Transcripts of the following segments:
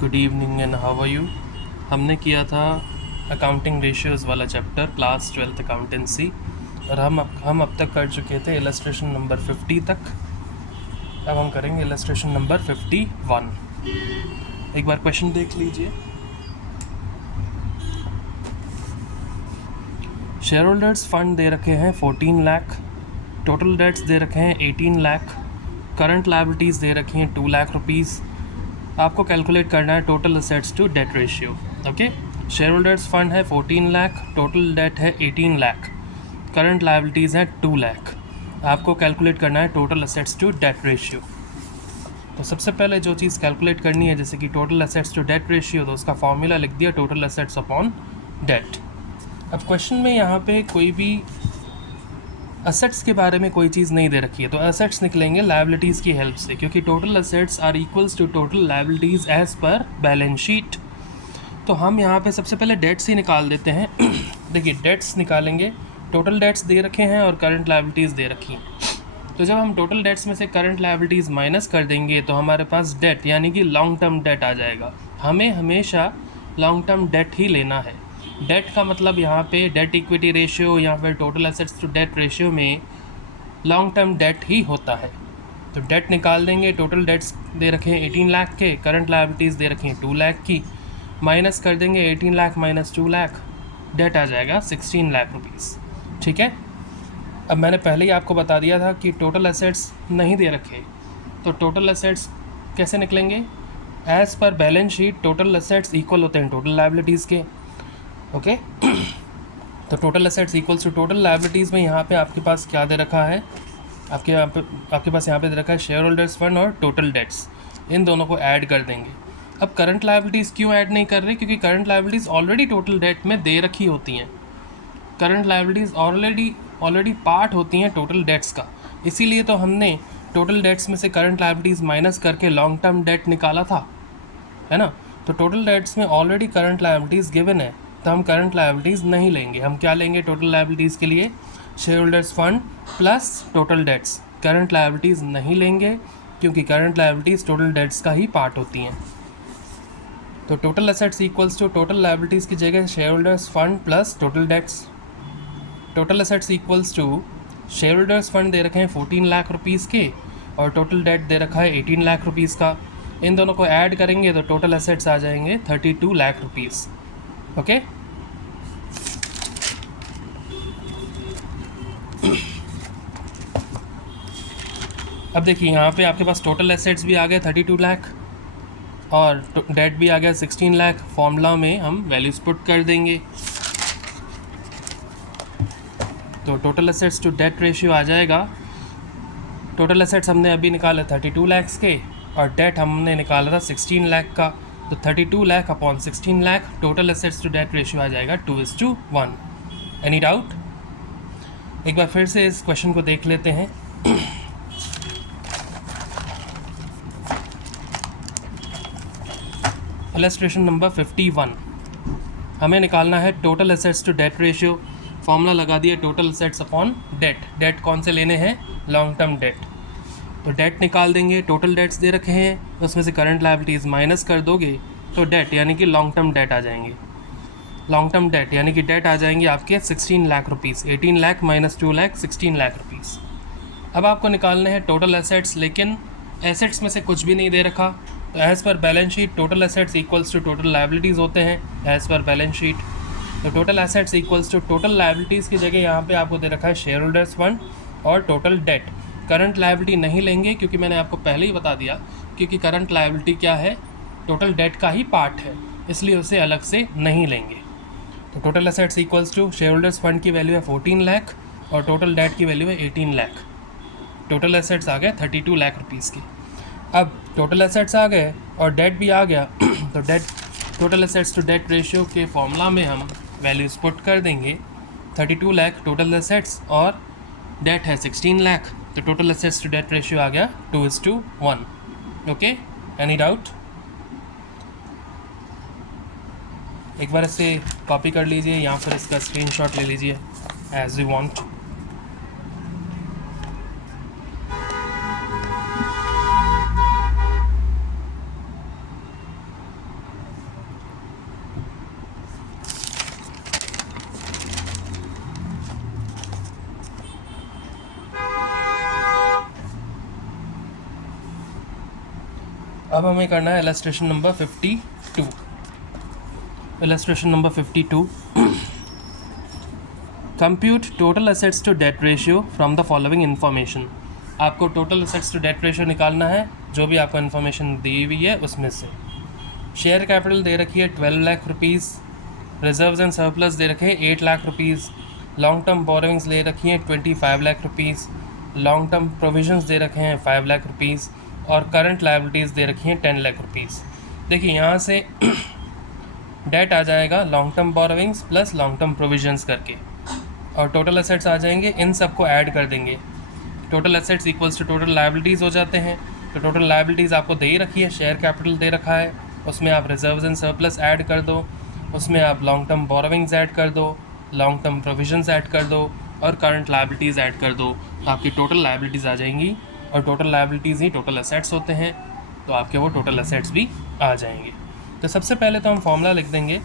Good evening and how are you. हमने किया था अकाउंटिंग रेशियोज़ वाला चैप्टर क्लास 12th अकाउंटेंसी और हम अब तक कर चुके थे इलस्ट्रेशन नंबर 50 तक। अब हम करेंगे इलस्ट्रेशन नंबर 51। एक बार क्वेश्चन देख लीजिए। शेयर होल्डर्स फंड दे रखे हैं 14 लाख, टोटल डेट्स दे रखे हैं 18 लाख, करंट लायबिलिटीज़ दे रखी हैं 2 लाख रुपीज़। आपको कैलकुलेट करना है total assets to debt ratio. Okay, share holders fund है 14 लाख, टोटल डेट है 18 लाख, करंट लायबिलिटीज़ है 2 लाख। आपको कैलकुलेट करना है total assets to debt ratio. तो सबसे पहले जो चीज़ कैलकुलेट करनी है, जैसे कि total assets to debt ratio, तो उसका फॉर्मूला लिख दिया टोटल असेट्स अपॉन डेट। अब क्वेश्चन में यहाँ पे कोई भी असेट्स के बारे में कोई चीज़ नहीं दे रखी है, तो असेट्स निकलेंगे लायबिलिटीज़ की हेल्प से, क्योंकि total assets are equals to total liabilities as per balance sheet. तो हम यहाँ पे सबसे पहले डेट्स ही निकाल देते हैं। देखिए, डेट्स निकालेंगे, टोटल डेट्स दे रखे हैं और करंट लायबिलिटीज़ दे रखी हैं। तो जब हम टोटल डेट्स में से करंट लायबिलिटीज़ माइनस कर देंगे तो हमारे पास डेट यानी कि लॉन्ग टर्म डेट आ जाएगा। हमें हमेशा लॉन्ग टर्म डेट ही लेना है। डेट का मतलब यहाँ पे डेट इक्विटी रेशियो या फिर total assets to debt ratio में लॉन्ग टर्म डेट ही होता है। तो डेट निकाल देंगे, टोटल डेट्स दे रखे हैं 18 लाख के, करंट लायबिलिटीज़ दे रखी हैं 2 लाख की, माइनस कर देंगे 18 लाख माइनस 2 लाख, डेट आ जाएगा 16 लाख रुपीज़। ठीक है। अब मैंने पहले ही आपको बता दिया था कि टोटल एसेट्स नहीं दे रखे, तो टोटल एसेट्स कैसे निकलेंगे? As per balance sheet total assets equal होते हैं टोटल लायबिलिटीज़ के। ओके, तो total assets equals to total liabilities में यहाँ पे आपके पास क्या दे रखा है? आपके पास यहाँ पे दे रखा है शेयर होल्डर्स फंड और टोटल डेट्स। इन दोनों को ऐड कर देंगे। अब करंट लायबिलिटीज़ क्यों ऐड नहीं कर रहे? क्योंकि current liabilities already total date में दे रखी होती हैं। करंट लायबिलिटीज़ ऑलरेडी पार्ट होती हैं टोटल डेट्स का, इसीलिए तो हमने टोटल डेट्स में से करंट लायबिलिटीज़ माइनस करके लॉन्ग टर्म डेट निकाला था, है ना। तो टोटल डेट्स में ऑलरेडी करंट लायबिलिटीज़ गिवन है, तो हम करंट लायबिलिटीज़ नहीं लेंगे। हम क्या लेंगे टोटल लायबिलिटीज़ के लिए? Share holders fund plus total dates. Current liabilities नहीं लेंगे क्योंकि करंट लायबिलिटीज़ टोटल डेट्स का ही पार्ट होती हैं। तो total assets equals to total liabilities की जगह share holders fund plus total debts. Total assets equals to share holders fund दे रखे हैं 14 लाख रुपीज़ के और टोटल डेट दे रखा है 18 लाख रुपीज़ का। इन दोनों को ऐड करेंगे तो टोटल एसेट्स आ जाएंगे 32 लाख रुपीज़। ओके, अब देखिए यहाँ पे आपके पास टोटल एसेट्स भी आ गए 32 लाख और डेट भी आ गया 16 लाख। फॉर्मूला में हम वैल्यूज पुट कर देंगे, तो total assets to debt ratio आ जाएगा। टोटल एसेट्स हमने अभी निकाला 32 लाख के और डेट हमने निकाला था 16 लाख का, तो 32 lakh upon 16 lakh, total assets to debt ratio आ जाएगा 2:1। Any doubt? एक बार फिर से इस क्वेश्चन को देख लेते हैं। इलस्ट्रेशन नंबर 51, हमें निकालना है total assets to debt ratio. Formula लगा दिया total assets upon debt. Debt कौन से लेने हैं? Long term debt. तो डेट निकाल देंगे, टोटल डेट्स दे रखे हैं, उसमें से करंट लायबिलिटीज़ माइनस कर दोगे तो डेट यानी कि लॉन्ग टर्म डेट आ जाएंगे। लॉन्ग टर्म डेट यानी कि डेट आ जाएंगे आपके 16 lakh rupees. 18 lakh minus 2 lakh 16 lakh rupees. अब आपको निकालने हैं टोटल एसेट्स, लेकिन एसेट्स में से कुछ भी नहीं दे रखा। तो as per balance sheet total assets equals to total liabilities होते हैं एज़ पर बैलेंस शीट। तो total assets equals to total liabilities की जगह यहाँ पे आपको दे रखा है शेयर होल्डर्स फंड और टोटल डेट। करंट लायबिलिटी नहीं लेंगे क्योंकि मैंने आपको पहले ही बता दिया, क्योंकि करंट लायबिलिटी क्या है? टोटल डेट का ही पार्ट है, इसलिए उसे अलग से नहीं लेंगे। तो total assets equals to share holders fund की वैल्यू है 14 लाख और टोटल डेट की वैल्यू है 18 लाख। टोटल एसेट्स आ गए 32 लाख रुपीज़ की। अब टोटल एसेट्स आ गए और डेट भी आ गया, तो debt total assets to debt ratio के फॉर्मूला में हम वैल्यूज पुट कर देंगे। 32 लाख टोटल एसेट्स और डेट है 16 लाख, तो total assets to debt ratio आ गया 2:1। Okay, any doubt? एक बार इसे कॉपी कर लीजिए या फिर इसका स्क्रीनशॉट ले लीजिए एज यू वांट। अब हमें करना है illustration number 52। Illustration number 52, compute total assets to debt ratio from the following information. आपको total assets to debt ratio निकालना है, जो भी आपको इन्फॉर्मेशन दी हुई है उसमें से। शेयर कैपिटल दे रखी है 12 lakh rupees, reserves and surplus दे रखे हैं 8 lakh rupees, long term borrowings ले रखी हैं 25 lakh rupees, long term provisions दे रखे हैं 5 लाख रुपीज़ और करंट लायबिलिटीज़ दे रखी हैं 10 लाख रुपीज़। देखिए यहाँ से डेट आ जाएगा long term borrowings plus long term provisions करके, और टोटल एसेट्स आ जाएंगे, इन सब को ऐड कर देंगे। Total assets equals to total liabilities हो जाते हैं। तो टोटल लायबिलिटीज़ आपको दे ही रखी है, शेयर कैपिटल दे रखा है, उसमें आप रिजर्व्स एंड सरप्लस ऐड कर दो, उसमें आप लॉन्ग टर्म बोरोइंग्स ऐड कर दो, लॉन्ग टर्म प्रोविजंस ऐड कर दो और करंट लायबिलिटीज़ ऐड कर दो, तो आपकी टोटल लायबिलिटीज़ आ जाएंगी। और टोटल लायबिलिटीज़ ही टोटल एसेट्स होते हैं, तो आपके वो टोटल एसेट्स भी आ जाएंगे। तो सबसे पहले तो हम फॉर्मूला लिख देंगे,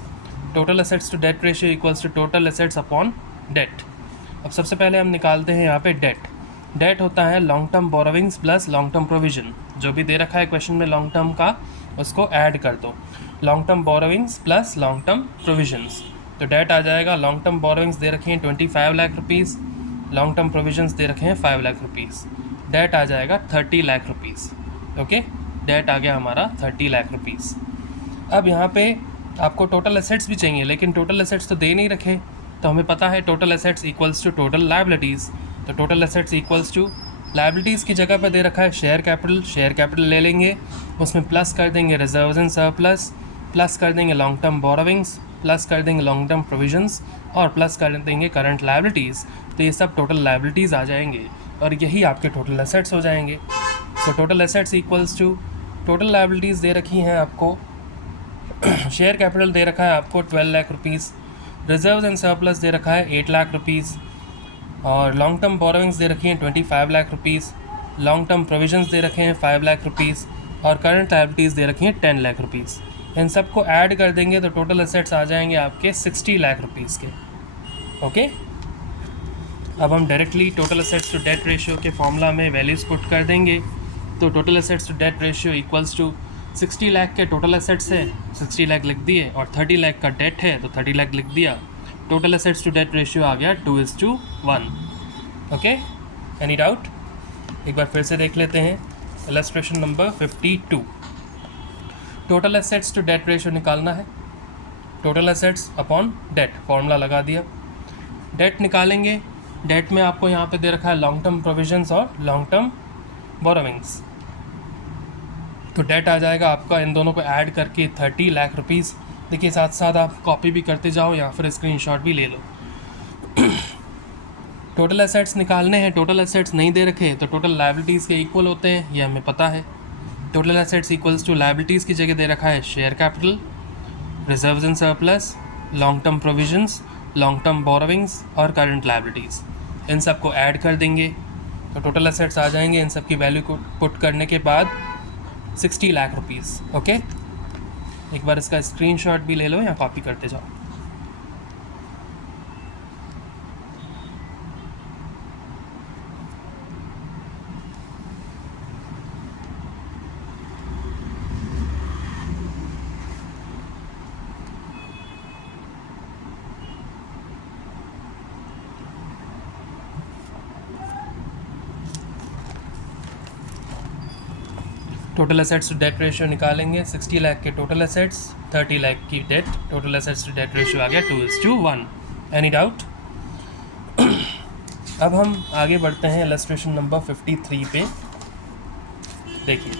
total assets to debt ratio equals to total assets upon debt. अब सबसे पहले हम निकालते हैं यहाँ पे डेट। डेट होता है long term borrowings plus long term provision, जो भी दे रखा है क्वेश्चन में लॉन्ग टर्म का, उसको ऐड कर दो। Long term borrowings plus long term provisions, तो डेट आ जाएगा, लॉन्ग टर्म बोरोइंग्स दे रखे हैं 25 lakh rupees, long term provisions दे रखे हैं 5 लाख रुपीज़, डेट आ जाएगा 30 लाख रुपीज़। ओके, डेट आ गया हमारा 30 लाख रुपीज़। अब यहाँ पे आपको टोटल एसेट्स भी चाहिए, लेकिन टोटल एसेट्स तो दे नहीं रखे, तो हमें पता है total assets equals to total liabilities. तो total assets equals to liabilities की जगह पर दे रखा है शेयर कैपिटल, शेयर कैपिटल ले लेंगे, उसमें प्लस कर देंगे रिजर्व्स एंड सरप्लस, प्लस कर देंगे लॉन्ग टर्म बोरोइंग्स, प्लस कर देंगे लॉन्ग टर्म प्रोविजंस और प्लस कर देंगे करंट लायबिलिटीज़। तो ये सब टोटल लायबिलिटीज़ आ जाएंगे और यही आपके टोटल एसेट्स हो जाएंगे। तो total assets equals to total liabilities दे रखी हैं आपको, शेयर कैपिटल दे रखा है आपको 12 lakh rupees, reserves and surplus दे रखा है 8 लाख रुपीज़ और लॉन्ग टर्म बोरोइंग्स दे रखी हैं 25 lakh rupees, long term provisions दे रखे हैं 5 लाख रुपीज़ और करंट लायबिलिटीज़ दे रखी हैं 10 लाख रुपीज़। इन सब को ऐड कर देंगे तो टोटल एसेट्स आ जाएंगे आपके 60 लाख रुपीज़ के। ओके, अब हम directly total assets to debt ratio के फॉर्मूला में वैल्यूज़ पुट कर देंगे। तो total assets to debt ratio equals to 60 lakh के टोटल एसेट्स है, 60 लाख लिख दिए, और 30 लाख का डेट है तो 30 लाख लिख दिया। Total assets to debt ratio आ गया 2:1। Okay, any doubt? एक बार फिर से देख लेते हैं illustration number 52। Total assets to debt ratio निकालना है, total assets upon debt, formula लगा दिया। डेट निकालेंगे, डेट में आपको यहाँ पे दे रखा है लॉन्ग टर्म प्रोविजंस और लॉन्ग टर्म बोरोइंग्स, तो डेट आ जाएगा आपका इन दोनों को ऐड करके 30 लाख रुपीज़। देखिए साथ साथ आप कॉपी भी करते जाओ या फिर स्क्रीनशॉट भी ले लो। टोटल एसेट्स निकालने हैं, टोटल एसेट्स नहीं दे रखे तो टोटल लायबिलिटीज़ के इक्वल होते हैं, ये हमें पता है। Total assets equals to liabilities की जगह दे रखा है share capital, reserves and surplus, long term provisions, long term borrowings और करंट लायबिलिटीज़। इन सब को ऐड कर देंगे तो टोटल एसेट्स आ जाएंगे। इन सब की वैल्यू को पुट करने के बाद 60 लाख रुपीज़। ओके, एक बार इसका स्क्रीनशॉट भी ले लो या कॉपी करते जाओ। Total assets to debt ratio निकालेंगे, 60 लाख के टोटल एसेट्स, 30 लाख की debt, total assets to debt ratio आ गया 2:1। Any doubt? अब हम आगे बढ़ते हैं इलस्ट्रेशन नंबर 53 पे। देखिए,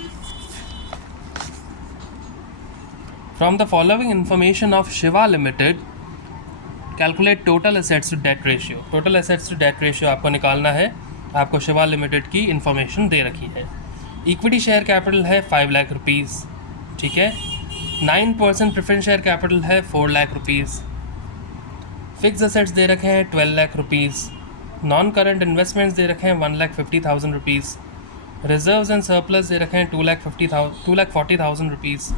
from the following information of Shiva limited calculate total assets to debt ratio. Total assets to debt ratio आपको निकालना है, आपको शिवा लिमिटेड की इंफॉर्मेशन दे रखी है। इक्विटी शेयर कैपिटल है 5 लाख रुपीज़, ठीक है। 9% प्रेफरेंस शेयर कैपिटल है 4 लाख रुपीज़। फिक्स एसेट्स दे रखे हैं 12 lakh rupees. Non current investments दे रखे हैं 1,50,000 रुपीज़। रिजर्व्स एंड सरप्लस दे रखे हैं 2,40,000 रुपीज़।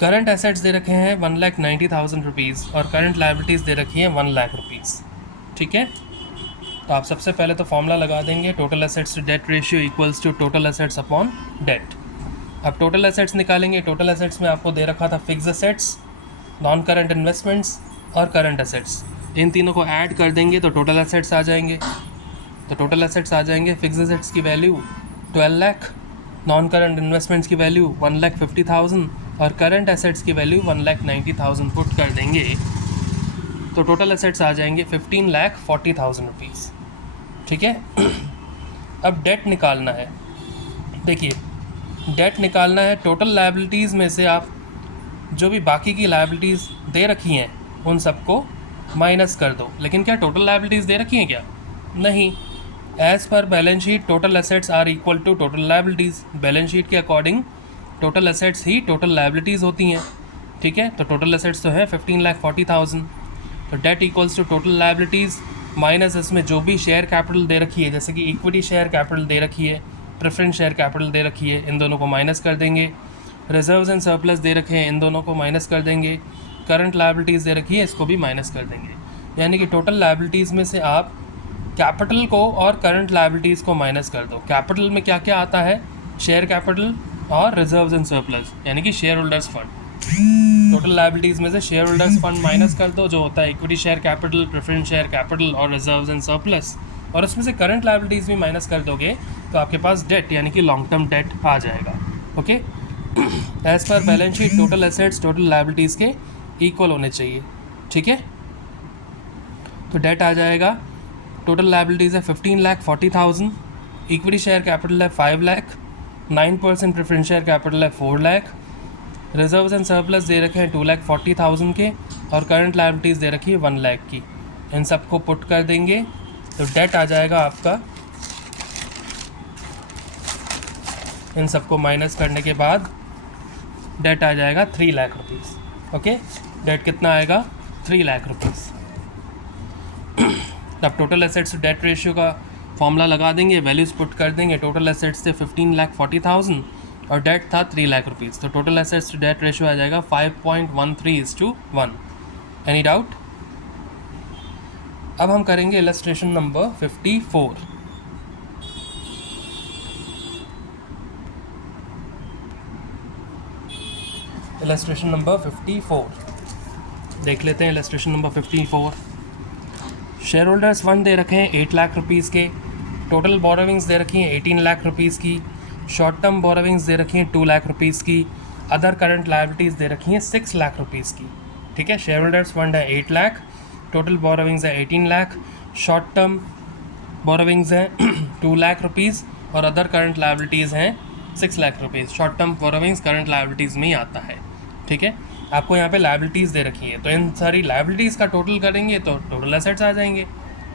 करंट एसेट्स दे रखे हैं 1,90,000 रुपीज़ और करंट लायबिलिटीज़ दे रखी हैं 1 लाख रुपीज़, ठीक है। तो आप सबसे पहले तो फॉर्मूला लगा देंगे, total assets to debt ratio equals to total assets upon debt. अब टोटल एसेट्स निकालेंगे। टोटल एसेट्स में आपको दे रखा था fix assets, non current investments और करंट एसेट्स। इन तीनों को ऐड कर देंगे तो टोटल एसेट्स आ जाएंगे। तो टोटल एसेट्स आ जाएंगे, फिक्स एसेट्स की value 12 lakh, non current investments की वैल्यू 1,50,000 और करंट एसेट्स की वैल्यू 1,90,000 पुट कर देंगे तो टोटल एसेट्स आ जाएंगे 15,40,000 रुपीज़। ठीक है। अब डेट निकालना है। देखिए, डेट निकालना है। टोटल लायबिलिटीज़ में से आप जो भी बाकी की लायबिलिटीज़ दे रखी हैं उन सबको माइनस कर दो। लेकिन क्या टोटल लायबिलिटीज़ दे रखी हैं क्या? नहीं। As per balance sheet total assets are equal to total liabilities. Balance sheet के अकॉर्डिंग टोटल एसेट्स ही टोटल लायबिलिटीज़ होती हैं। ठीक है। तो टोटल एसेट्स तो है 15,40,000। तो debt equals to total liabilities minus इसमें जो भी शेयर कैपिटल दे रखी है, जैसे कि इक्विटी शेयर कैपिटल दे रखी है, प्रेफरेंस शेयर कैपिटल दे रखी है, इन दोनों को माइनस कर देंगे। रिजर्व्स एंड सरप्लस दे रखे हैं, इन दोनों को माइनस कर देंगे। करंट लायबिलिटीज़ दे रखी है, इसको भी माइनस कर देंगे। यानी कि टोटल लायबिलिटीज़ में से आप कैपिटल को और करंट लायबिलिटीज़ को माइनस कर दो। कैपिटल में क्या क्या आता है? शेयर कैपिटल और रिजर्व्स एंड सरप्लस, यानी कि share holders fund. Total liabilities में से शेयर होल्डर्स फंड माइनस कर दो, जो होता है equity share capital, preference share capital और रिजर्व्स एंड सरप्लस, और उसमें से करंट लायबिलिटीज़ भी माइनस कर दोगे तो आपके पास डेट यानी कि लॉन्ग टर्म डेट आ जाएगा। Okay. As per balance sheet total assets total liabilities के इक्वल होने चाहिए। ठीक है। तो डेट आ जाएगा, टोटल लायबिलिटीज़ है 15,40,000, इक्विटी शेयर कैपिटल है 5 लाख, 9% प्रेफरेंस शेयर कैपिटल है 4 लाख, रिजर्व्स एंड सरप्लस दे रखे हैं 2,40,000 के और करंट लायबिलिटीज़ दे रखी है 1 लाख की। इन सबको पुट कर देंगे तो डेट आ जाएगा आपका, इन सबको माइनस करने के बाद डेट आ जाएगा 3 लाख रुपीज़। ओके। डेट कितना आएगा? 3 लाख रुपीज़। अब total assets to debt ratio का फॉर्मूला लगा देंगे, वैल्यूज़ पुट कर देंगे। टोटल एसेट्स थे 15,40,000 और डेट था 3 लाख रुपीज़। तो total assets to debt ratio आ जाएगा 5.13:1। Any doubt? अब हम करेंगे इलस्ट्रेशन नंबर 54। इलस्ट्रेशन नंबर 54 देख लेते हैं। Illustration number 54, share holders fund दे रखे हैं 8 लाख रुपीज़ के, टोटल बोरोविंग्स दे रखी हैं 18 लाख रुपीज़ की, शॉर्ट टर्म बोरोविंग्स दे रखी हैं 2 लाख रुपीज़ की, अदर करंट लायबिलिटीज़ दे रखी हैं 6 लाख रुपीज़ की। ठीक है। शेयर होल्डर्स फंड है 8 लाख, टोटल बोरोविंग्स है 18 लाख, शॉर्ट टर्म बोरोविंग्स हैं 2 लाख रुपीज़ और अदर करंट लायबिलिटीज़ हैं 6 lakh rupees. Short term borrowings current liabilities में ही आता है। ठीक है। आपको यहाँ पे लायबिलिटीज़ दे रखी है तो इन सारी लायबिलिटीज़ का टोटल करेंगे तो टोटल एसेट्स आ जाएंगे।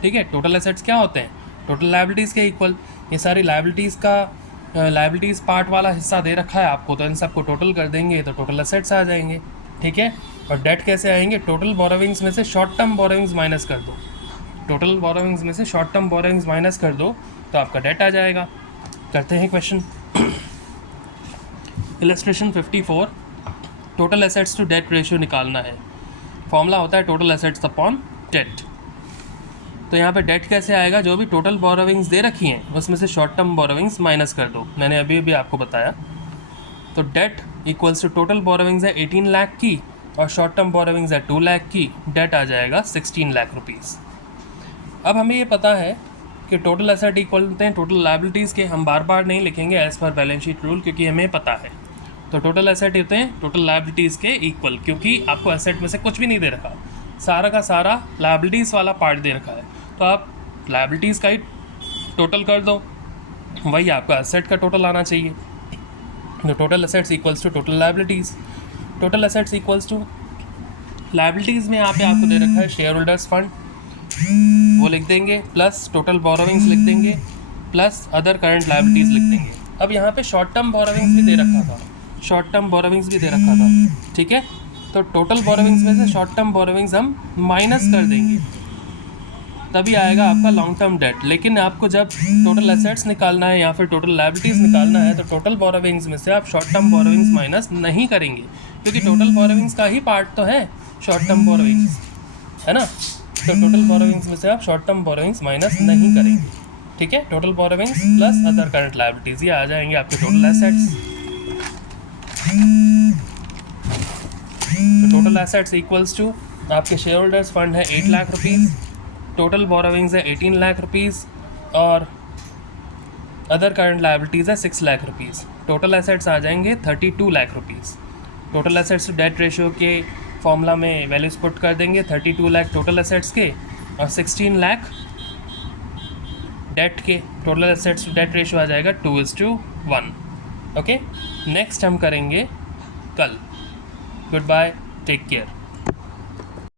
ठीक है। टोटल एसेट्स क्या होते हैं? टोटल लायबिलिटीज़ के इक्वल। ये सारी लायबिलिटीज़ का लायबिलिटीज़ पार्ट वाला हिस्सा दे रखा है आपको, तो इन सबको टोटल कर देंगे तो टोटल एसेट्स आ जाएंगे। ठीक है। और डेट कैसे आएंगे? टोटल बोरोविंग्स में से शॉर्ट टर्म बोरोविंग्स माइनस कर दो। टोटल बोरोविंग्स में से शॉर्ट टर्म बोरोविंग्स माइनस कर दो तो आपका डेट आ जाएगा। करते हैं question. Illustration 54, total assets to debt ratio निकालना है। फॉर्मूला होता है टोटल एसेट्स अपॉन डेट। तो यहाँ पे डेट कैसे आएगा? जो भी टोटल बोरोविंग्स दे रखी हैं उसमें से शॉर्ट टर्म बोरोविंग्स माइनस कर दो। मैंने अभी भी आपको बताया। तो debt equals to total borrowings है 18 लाख की और शॉर्ट टर्म बोरोविंग्स है 2 लाख की। डेट आ जाएगा 16 लाख रुपीज़। अब हमें ये पता है कि टोटल एसेट इक्वल होते हैं टोटल लायबिलिटीज़ के। हम बार बार नहीं लिखेंगे as per balance sheet rule, क्योंकि हमें पता है। तो टोटल एसेट होते हैं टोटल लायबिलिटीज़ के इक्वल, क्योंकि आपको एसेट में से कुछ भी नहीं दे रखा, सारा का सारा लायबिलिटीज़ वाला पार्ट दे रखा है। तो आप लायबिलिटीज़ का ही टोटल कर दो, वही आपका एसेट का टोटल आना चाहिए। तो total assets equals to total liabilities. Total assets equals to liabilities में यहाँ पे आपको दे रखा है शेयर होल्डर्स फंड, वो लिख देंगे, प्लस टोटल बोरोविंग्स लिख देंगे, प्लस अदर करंट लायबिलिटीज़ लिख देंगे। अब यहाँ पे शॉर्ट टर्म बोरोविंग्स भी दे रखा था, शॉर्ट टर्म बोरोविंग्स भी दे रखा था। ठीक है। तो टोटल बोरोविंग्स में से शॉर्ट टर्म बोरोविंग्स हम माइनस कर देंगे, तभी आएगा आपका लॉन्ग टर्म डेट। लेकिन आपको जब टोटल एसेट्स निकालना है या फिर टोटल लायबिलिटीज़ निकालना है तो टोटल बोरोविंग्स में से आप शॉर्ट टर्म बोरोविंग्स माइनस नहीं करेंगे, क्योंकि टोटल बोरोविंग्स का ही पार्ट तो है शॉर्ट टर्म बोरोविंग्स, है ना। तो टोटल बोरोविंग्स में से आप शॉर्ट टर्म बोरोविंग्स माइनस नहीं करेंगे। ठीक है। Total borrowings plus other current liabilities, ये आ जाएंगे आपके टोटल एसेट्स। तो टोटल एसेट्स इक्वल्स टू आपके शेयर होल्डर्स फंड है 8 लाख रुपीज़, टोटल बोरोविंग्स है 18 लाख रुपीज़ और अदर करंट लायबिलिटीज़ है 6 लाख रुपीज़। टोटल एसेट्स आ जाएंगे 32 lakh rupees. Total assets to debt ratio के फॉर्मूला में वैल्यूज पुट कर देंगे 32 लाख टोटल एसेट्स के और 16 लाख डेट के। Total assets to debt ratio आ जाएगा 2:1। ओके, नेक्स्ट हम करेंगे कल। Goodbye, take care.